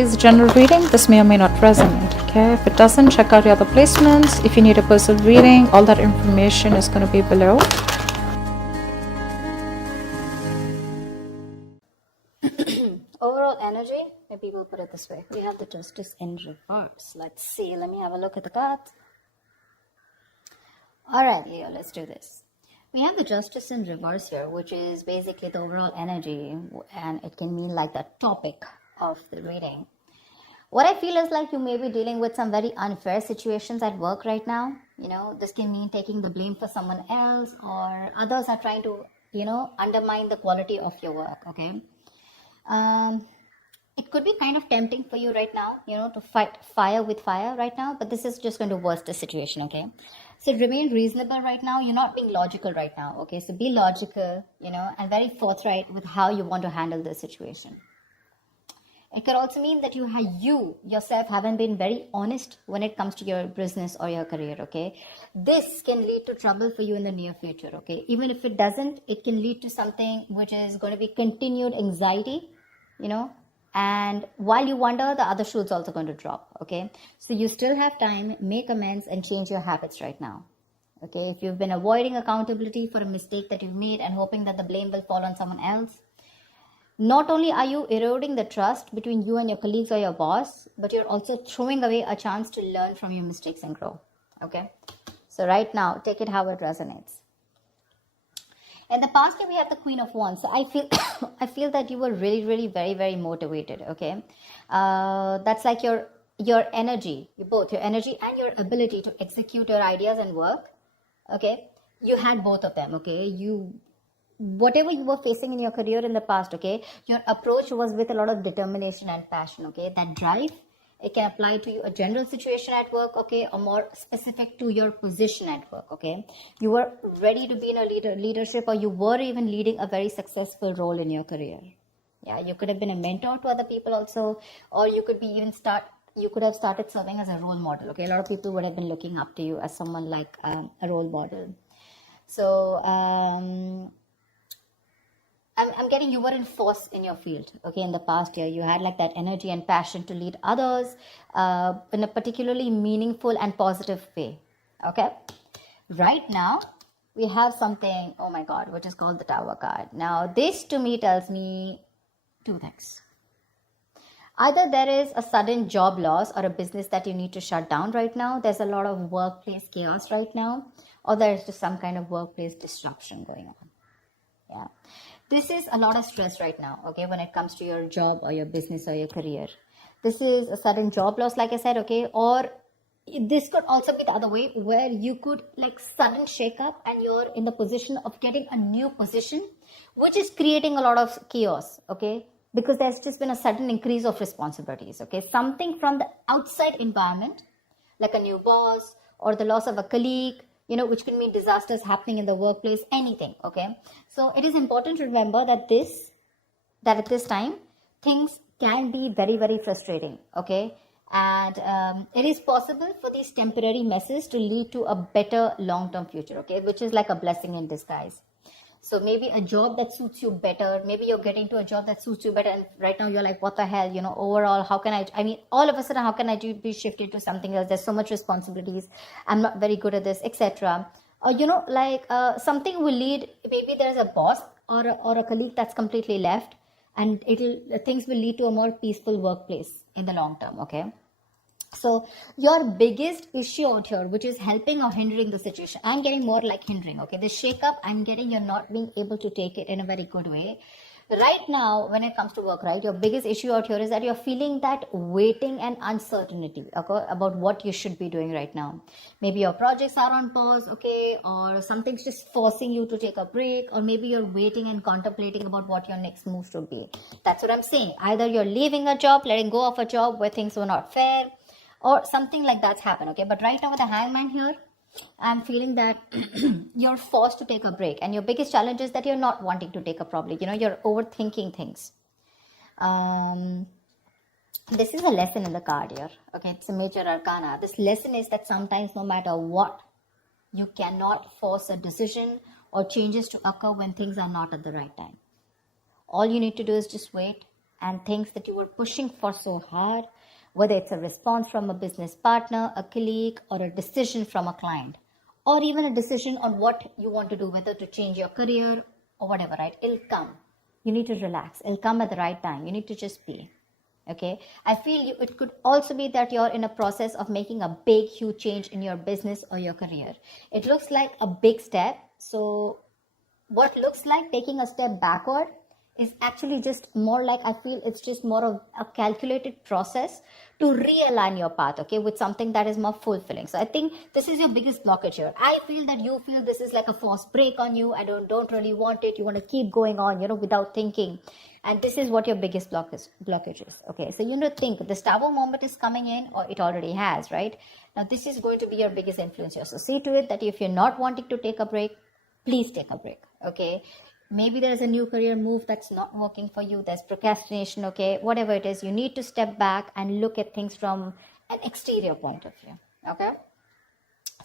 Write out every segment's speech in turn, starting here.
is a general reading. This may or may not resonate. Okay, if it doesn't, check out your other placements. If you need a personal reading, all that information is going to be below. Overall energy, maybe we'll put it this way. We have the Justice in reverse. Let's see. Let me have a look at the card. Alright, Leo, let's do this. We have the Justice in reverse here, which is basically the overall energy, and it can mean like the topic of the reading. What I feel is like you may be dealing with some very unfair situations at work right now. You know, this can mean taking the blame for someone else, or others are trying to, undermine the quality of your work, okay? It could be kind of tempting for you right now, to fight fire with fire right now, but this is just going to worsen the situation, okay? So remain reasonable right now. You're not being logical right now, okay? So be logical, and very forthright with how you want to handle this situation. It could also mean that you yourself haven't been very honest when it comes to your business or your career, okay? This can lead to trouble for you in the near future, okay? Even if it doesn't, it can lead to something which is going to be continued anxiety, and while you wonder, the other shoe's also going to drop, okay? So you still have time, make amends and change your habits right now, okay? If you've been avoiding accountability for a mistake that you've made and hoping that the blame will fall on someone else, not only are you eroding the trust between you and your colleagues or your boss, but you're also throwing away a chance to learn from your mistakes and grow, okay? So right now, take it how it resonates. In the past year, we have the Queen of Wands. So I feel that you were really, really, very, very motivated, okay? That's like your energy, both your energy and your ability to execute your ideas and work, okay? You had both of them, okay? Whatever you were facing in your career in the past, okay, your approach was with a lot of determination and passion, okay? That drive, it can apply to a general situation at work, okay, or more specific to your position at work, okay? You were ready to be in a leadership, or you were even leading a very successful role in your career. Yeah, you could have been a mentor to other people also, or you could have started serving as a role model, okay? A lot of people would have been looking up to you as someone like a role model. So, I'm getting you were in force in your field, okay, in the past year. You had like that energy and passion to lead others in a particularly meaningful and positive way, okay? Right now, we have something, oh my God, which is called the Tower card. Now, this to me tells me two things. Either there is a sudden job loss or a business that you need to shut down right now. There's a lot of workplace chaos right now, or there's just some kind of workplace disruption going on, yeah. This is a lot of stress right now, okay, when it comes to your job or your business or your career. This is a sudden job loss, like I said, okay, or this could also be the other way, where you could like sudden shake up and you're in the position of getting a new position, which is creating a lot of chaos, okay, because there's just been a sudden increase of responsibilities, okay, something from the outside environment, like a new boss or the loss of a colleague, which can mean disasters happening in the workplace, anything, okay? So it is important to remember that at this time, things can be very, very frustrating, okay? And it is possible for these temporary messes to lead to a better long-term future, okay? Which is like a blessing in disguise. So maybe a job that suits you better, maybe you're getting to a job that suits you better, and right now you're like, what the hell, overall, how can all of a sudden, how can I be shifted to something else? There's so much responsibilities. I'm not very good at this, etc. Or, something will lead, maybe there's a boss or a colleague that's completely left, and things will lead to a more peaceful workplace in the long term, okay? So your biggest issue out here, which is helping or hindering the situation, I'm getting more like hindering, okay? The shake up, I'm getting you're not being able to take it in a very good way. Right now, when it comes to work, right, your biggest issue out here is that you're feeling that waiting and uncertainty, okay, about what you should be doing right now. Maybe your projects are on pause, okay, or something's just forcing you to take a break, or maybe you're waiting and contemplating about what your next move should be. That's what I'm saying. Either you're leaving a job, letting go of a job where things were not fair, or something like that's happened, okay? But right now with the Hangman here, I'm feeling that you're forced to take a break. And your biggest challenge is that you're not wanting to take a break. You're overthinking things. This is a lesson in the card here, okay? It's a major arcana. This lesson is that sometimes no matter what, you cannot force a decision or changes to occur when things are not at the right time. All you need to do is just wait and things that you were pushing for so hard, whether it's a response from a business partner, a colleague, or a decision from a client, or even a decision on what you want to do, whether to change your career or whatever, right? It'll come. You need to relax. It'll come at the right time. You need to just be. Okay, I feel it could also be that you're in a process of making a big, huge change in your business or your career. It looks like a big step. So what looks like taking a step backward is actually just more like, I feel it's just more of a calculated process to realign your path, okay, with something that is more fulfilling. So I think this is your biggest blockage here. I feel that you feel this is like a forced break on you. I don't really want it. You want to keep going on, without thinking. And this is what your biggest blockage is. Okay, so you need to think this Tower moment is coming in, or it already has, right? Now this is going to be your biggest influence here. So see to it that if you're not wanting to take a break, please take a break. Okay, maybe there's a new career move that's not working for you. There's procrastination. Okay, whatever it is, you need to step back and look at things from an exterior point of view. Okay.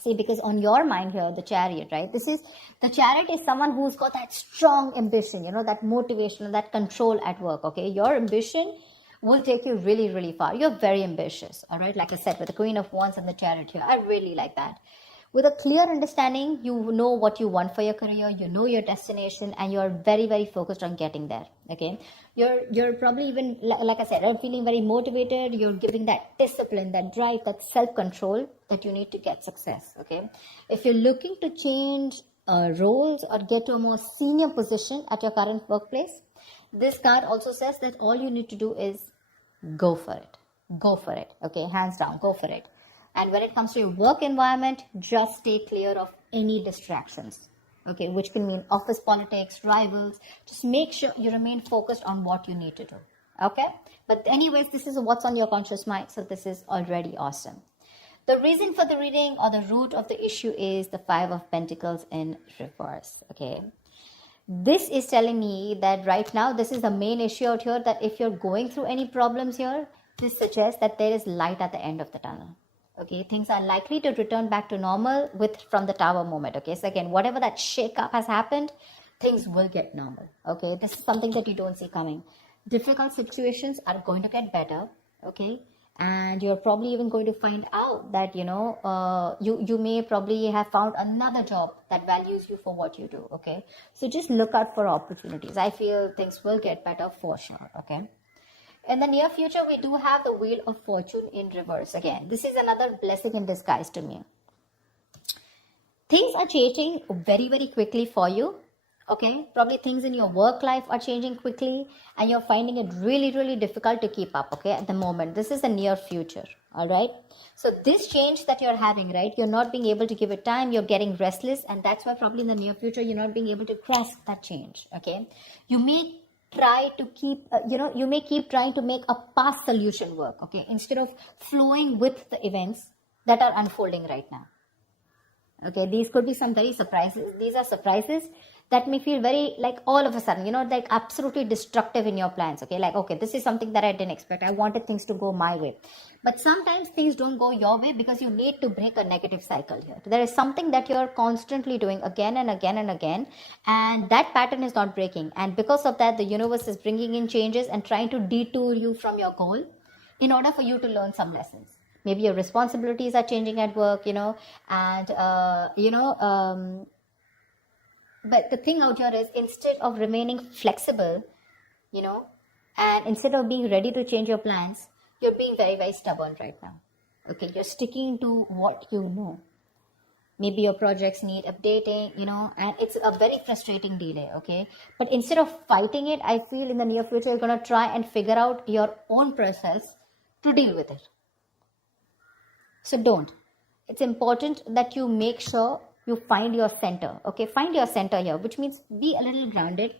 See, because on your mind here, the Chariot, right? The Chariot is someone who's got that strong ambition, that motivation, that control at work, okay? Your ambition will take you really, really far. You're very ambitious, all right? Like I said, with the Queen of Wands and the Chariot here, I really like that. With a clear understanding, you know what you want for your career, you know your destination, and you're very, very focused on getting there, okay? You're probably even, like I said, you're feeling very motivated, you're giving that discipline, that drive, that self-control that you need to get success, okay? If you're looking to change roles or get to a more senior position at your current workplace, this card also says that all you need to do is go for it, okay? Hands down, go for it. And when it comes to your work environment, just stay clear of any distractions, okay, which can mean office politics, rivals. Just make sure you remain focused on what you need to do, okay? But anyways, this is what's on your conscious mind, so this is already awesome. The reason for the reading or the root of the issue is the Five of Pentacles in reverse, okay? This is telling me that right now, this is the main issue out here, that if you're going through any problems here, this suggests that there is light at the end of the tunnel. Okay, things are likely to return back to normal from the Tower moment. Okay, so again, whatever that shake-up has happened, things will get normal. Okay, this is something that you don't see coming. Difficult situations are going to get better. Okay, and you're probably even going to find out that you may probably have found another job that values you for what you do. Okay, so just look out for opportunities. I feel things will get better for sure. Okay. In the near future, we do have the Wheel of Fortune in reverse. Again, this is another blessing in disguise to me. Things are changing very, very quickly for you. Okay, probably things in your work life are changing quickly and you're finding it really, really difficult to keep up, okay, at the moment. This is the near future, all right? So this change that you're having, right, you're not being able to give it time, you're getting restless, and that's why probably in the near future, you're not being able to grasp that change, okay? You may try to keep, you may keep trying to make a past solution work, okay, instead of flowing with the events that are unfolding right now. Okay, these could be some very surprises. These are surprises that may feel very like all of a sudden, like absolutely destructive in your plans. Okay, like, okay, this is something that I didn't expect. I wanted things to go my way. But sometimes things don't go your way because you need to break a negative cycle here. There is something that you're constantly doing again and again and again, and that pattern is not breaking. And because of that, the universe is bringing in changes and trying to detour you from your goal in order for you to learn some lessons. Maybe your responsibilities are changing at work, but the thing out here is, instead of remaining flexible, and instead of being ready to change your plans, you're being very, very stubborn right now. Okay, you're sticking to what you know. Maybe your projects need updating, and it's a very frustrating delay, okay? But instead of fighting it, I feel in the near future, you're going to try and figure out your own process to deal with it. So don't. It's important that you make sure you find your center, okay? Find your center here, which means be a little grounded.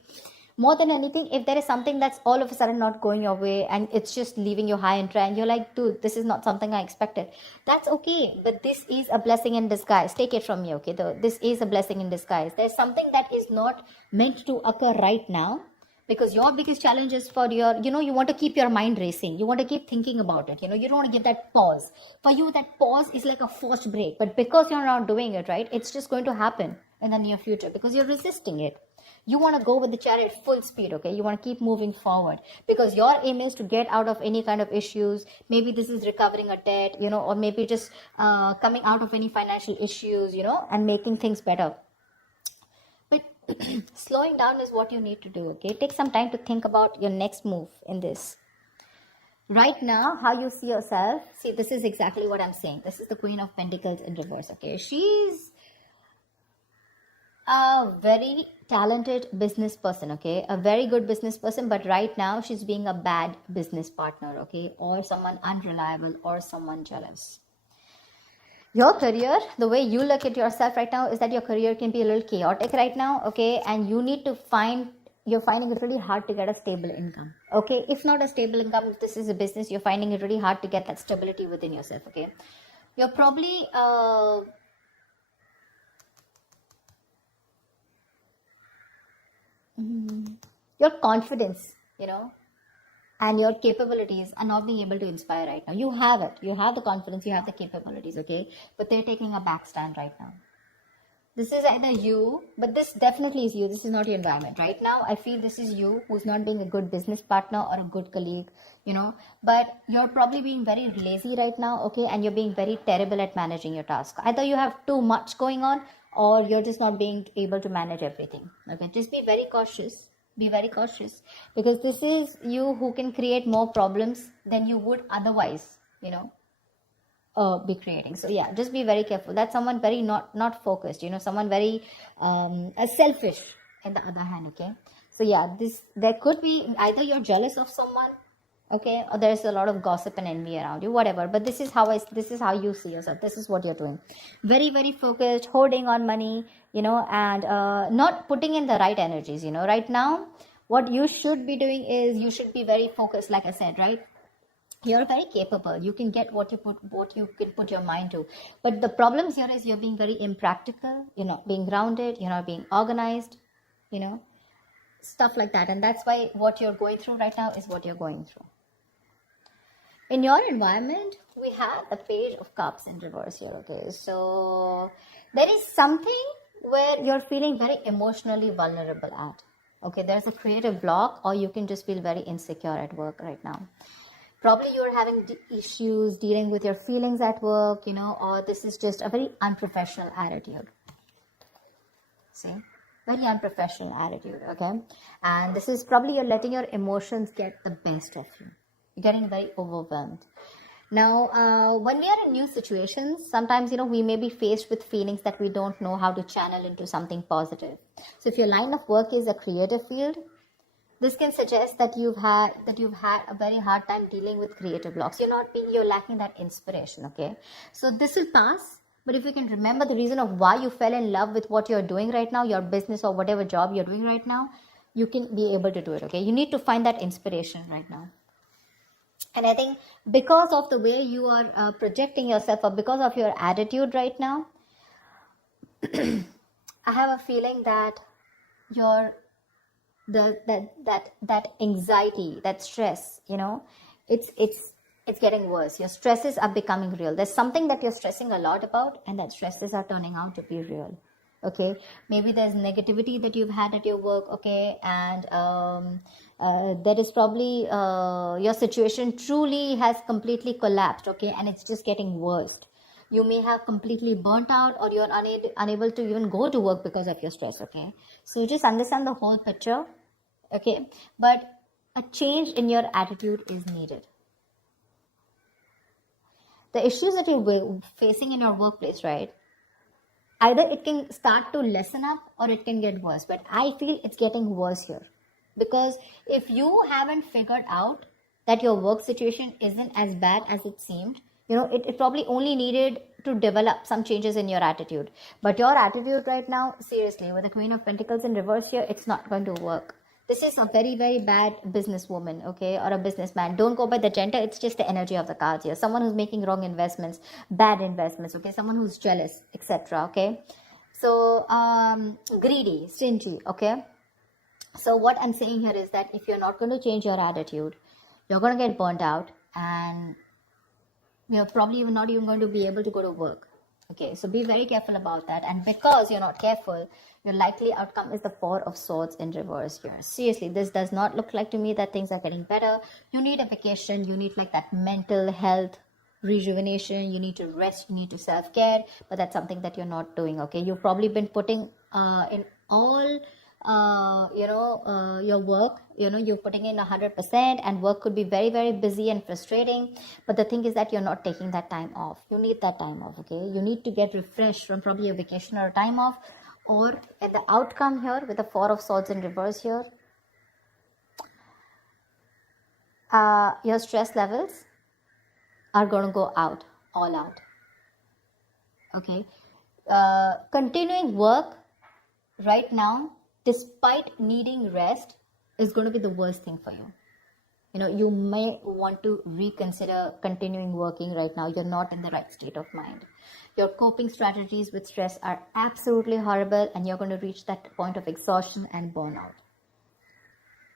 More than anything, if there is something that's all of a sudden not going your way and it's just leaving you high and dry and you're like, dude, this is not something I expected. That's okay, but this is a blessing in disguise. Take it from me, okay? This is a blessing in disguise. There's something that is not meant to occur right now, because your biggest challenge is for your, you want to keep your mind racing. You want to keep thinking about it. You don't want to give that pause. For you, that pause is like a forced break. But because you're not doing it, right, it's just going to happen in the near future because you're resisting it. You want to go with the chariot full speed, okay? You want to keep moving forward because your aim is to get out of any kind of issues. Maybe this is recovering a debt, or maybe just coming out of any financial issues, and making things better. But slowing down is what you need to do, okay? Take some time to think about your next move in this. Right now, how you see yourself, see, this is exactly what I'm saying. This is the Queen of Pentacles in reverse, okay? She's a very talented business person, okay? A very good business person, but right now she's being a bad business partner, okay? Or someone unreliable or someone jealous. Your career, the way you look at yourself right now is that your career can be a little chaotic right now, okay? And you need to you're finding it really hard to get a stable income, okay? If not a stable income, if this is a business, you're finding it really hard to get that stability within yourself, okay? You're probably your confidence, and your capabilities are not being able to inspire right now. You have it. You have the confidence, you have the capabilities, okay? But they're taking a back stand right now. This is either you, but this definitely is you. This is not your environment. Right now, I feel this is you who's not being a good business partner or a good colleague, but you're probably being very lazy right now, okay? And you're being very terrible at managing your task. Either you have too much going on or you're just not being able to manage everything, okay? Just be very cautious. Be very cautious because this is you who can create more problems than you would otherwise, be creating. So yeah, just be very careful. That's someone very not focused, someone very selfish in the other hand, okay? So yeah, there could be either you're jealous of someone, okay, or there's a lot of gossip and envy around you, whatever. But this is how you see yourself. This is what you're doing. Very, very focused, holding on money, and not putting in the right energies, Right now, what you should be doing is you should be very focused, like I said, right? You're very capable. You can get what you can put your mind to. But the problem here is you're being very impractical. You're not being grounded. You're not being organized. Stuff like that. And that's why what you're going through right now is what you're going through. In your environment, we have the Page of Cups in reverse here. Okay, so there is something where you're feeling very emotionally vulnerable at. Okay, there's a creative block, or you can just feel very insecure at work right now. Probably you're having issues dealing with your feelings at work, or this is just a very unprofessional attitude. See? Very unprofessional attitude, okay? And this is probably you're letting your emotions get the best of you. You're getting very overwhelmed. Now, when we are in new situations, sometimes, we may be faced with feelings that we don't know how to channel into something positive. So if your line of work is a creative field, this can suggest that you've had a very hard time dealing with creative blocks. You're lacking that inspiration, okay? So this will pass, but if you can remember the reason of why you fell in love with what you're doing right now, your business or whatever job you're doing right now, you can be able to do it, okay? You need to find that inspiration right now. And I think because of the way you are projecting yourself, or because of your attitude right now, I have a feeling that that anxiety, that stress, it's getting worse. Your stresses are becoming real. There's something that you're stressing a lot about, and that stresses are turning out to be real. Okay, maybe there's negativity that you've had at your work, okay, and that is probably your situation truly has completely collapsed, okay, and it's just getting worse. You may have completely burnt out, or you're unable to even go to work because of your stress, okay? So just understand the whole picture, okay? But a change in your attitude is needed. The issues that you're facing in your workplace, right? Either it can start to lessen up or it can get worse. But I feel it's getting worse here. Because if you haven't figured out that your work situation isn't as bad as it seemed, it probably only needed to develop some changes in your attitude. But your attitude right now, seriously, with the Queen of Pentacles in reverse here, it's not going to work. This is a very, very bad businesswoman, okay, or a businessman. Don't go by the gender. It's just the energy of the cards here. Someone who's making wrong investments, bad investments, okay, someone who's jealous, etc., okay. So, greedy, stingy, okay. So what I'm saying here is that if you're not going to change your attitude, you're going to get burnt out, and you're probably not even going to be able to go to work. Okay, so be very careful about that. And because you're not careful, your likely outcome is the Four of Swords in reverse here. Seriously, this does not look like to me that things are getting better. You need a vacation. You need like that mental health rejuvenation. You need to rest. You need to self-care. But that's something that you're not doing, okay? You've probably been putting in all your work, you're putting in 100%, and work could be very, very busy and frustrating. But the thing is that you're not taking that time off. You need that time off, okay? You need to get refreshed from probably a vacation or a time off. Or in the outcome here with the Four of Swords in reverse here, your stress levels are going to go out, all out. Okay, continuing work right now, despite needing rest, is going to be the worst thing for you. You may want to reconsider continuing working right now. You're not in the right state of mind. Your coping strategies with stress are absolutely horrible, and you're going to reach that point of exhaustion and burnout.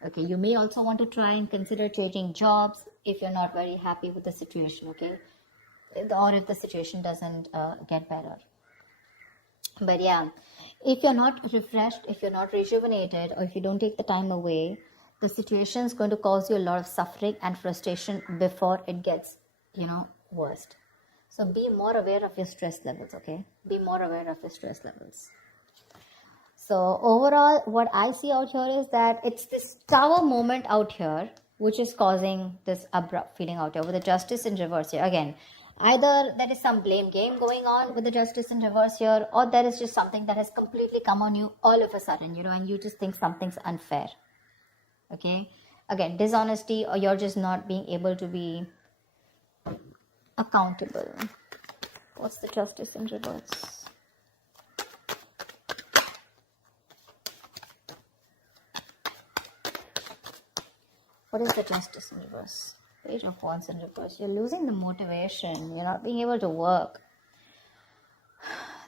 Okay, you may also want to try and consider changing jobs if you're not very happy with the situation, okay? Or if the situation doesn't get better. But yeah, if you're not refreshed, if you're not rejuvenated, or if you don't take the time away, the situation is going to cause you a lot of suffering and frustration before it gets, worst. So be more aware of your stress levels, okay? Be more aware of your stress levels. So overall, what I see out here is that it's this Tower moment out here, which is causing this abrupt feeling out here with the Justice in reverse here. Again, either there is some blame game going on with the Justice in reverse here, or there is just something that has completely come on you all of a sudden, and you just think something's unfair. Okay? Again, dishonesty, or you're just not being able to be accountable. What's the Justice in reverse? What is the Justice in reverse? Page of Wands in reverse. You're losing the motivation. You're not being able to work.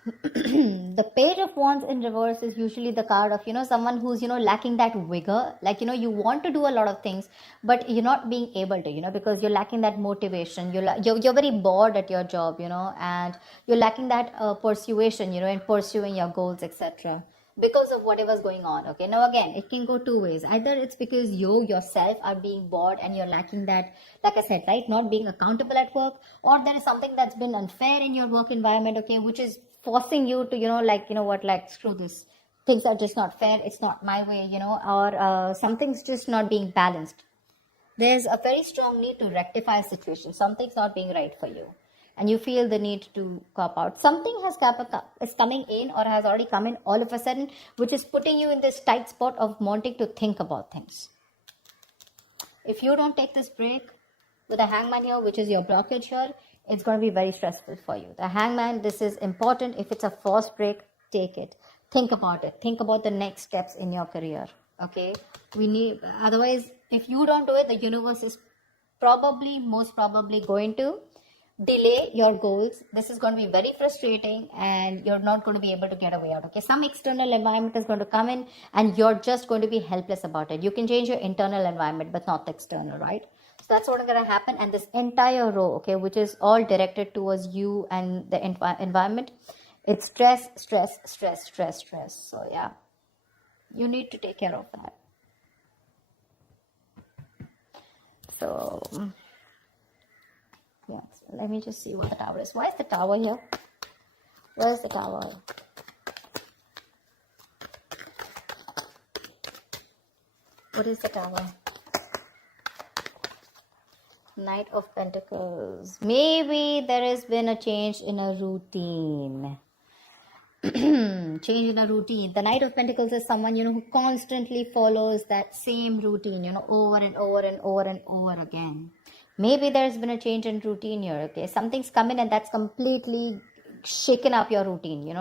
The Page of Wands in reverse is usually the card of, someone who's, lacking that vigor. Like, you want to do a lot of things, but you're not being able to, because you're lacking that motivation. You're very bored at your job, and you're lacking that persuasion, in pursuing your goals, etc. Because of whatever's going on. Okay, now again, it can go two ways. Either it's because you yourself are being bored and you're lacking that, like I said, right, not being accountable at work, or there is something that's been unfair in your work environment, okay, which is forcing you to, screw this. Things are just not fair. It's not my way, or something's just not being balanced. There's a very strong need to rectify a situation. Something's not being right for you, and you feel the need to cop out. Something is coming in, or has already come in all of a sudden, which is putting you in this tight spot of wanting to think about things. If you don't take this break with the Hangman here, which is your blockage here, it's going to be very stressful for you. The Hangman, this is important. If it's a forced break, take it. Think about it. Think about the next steps in your career. Okay? Otherwise, if you don't do it, the universe is most probably going to delay your goals. This is going to be very frustrating, and you're not going to be able to get away out. Okay, some external environment is going to come in, and you're just going to be helpless about it. You can change your internal environment, but not the external, right? So that's what is going to happen. And this entire row, okay, which is all directed towards you and the environment, it's stress, stress, stress, stress, stress. So yeah, you need to take care of that. So yeah, so let me just see what the Tower is. Why is the Tower here? Where's the Tower? What is the Tower? Knight of Pentacles. Maybe there has been a change in a routine. Change in a routine. The Knight of Pentacles is someone, who constantly follows that same routine, over and over and over and over again. Maybe there's been a change in routine here, okay? Something's come in and that's completely shaken up your routine,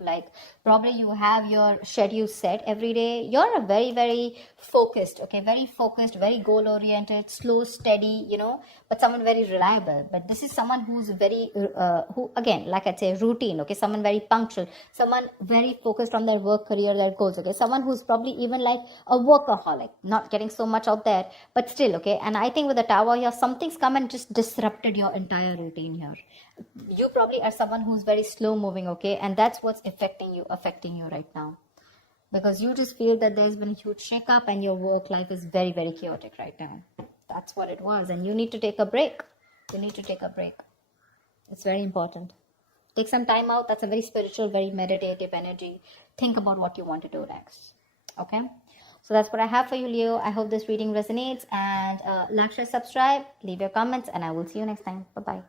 Like probably you have your schedule set every day. You're a very, very focused, okay, very focused, very goal oriented, slow, steady, but someone very reliable. But this is someone who's very who, again, like I say, routine, okay, someone very punctual, someone very focused on their work, career, their goals, okay, someone who's probably even like a workaholic, not getting so much out there, but still, okay. And I think with the Tower here, something's come and just disrupted your entire routine here. You probably are someone who's very slow moving, okay, and that's what's affecting you right now, because you just feel that there's been a huge shake-up and your work life is very, very chaotic right now. That's what it was, and you need to take a break. It's very important. Take some time out. That's a very spiritual, very meditative energy. Think about what you want to do next. Okay, so that's what I have for you, Leo. I hope this reading resonates, and like, share, subscribe, leave your comments, and I will see you next time. Bye bye.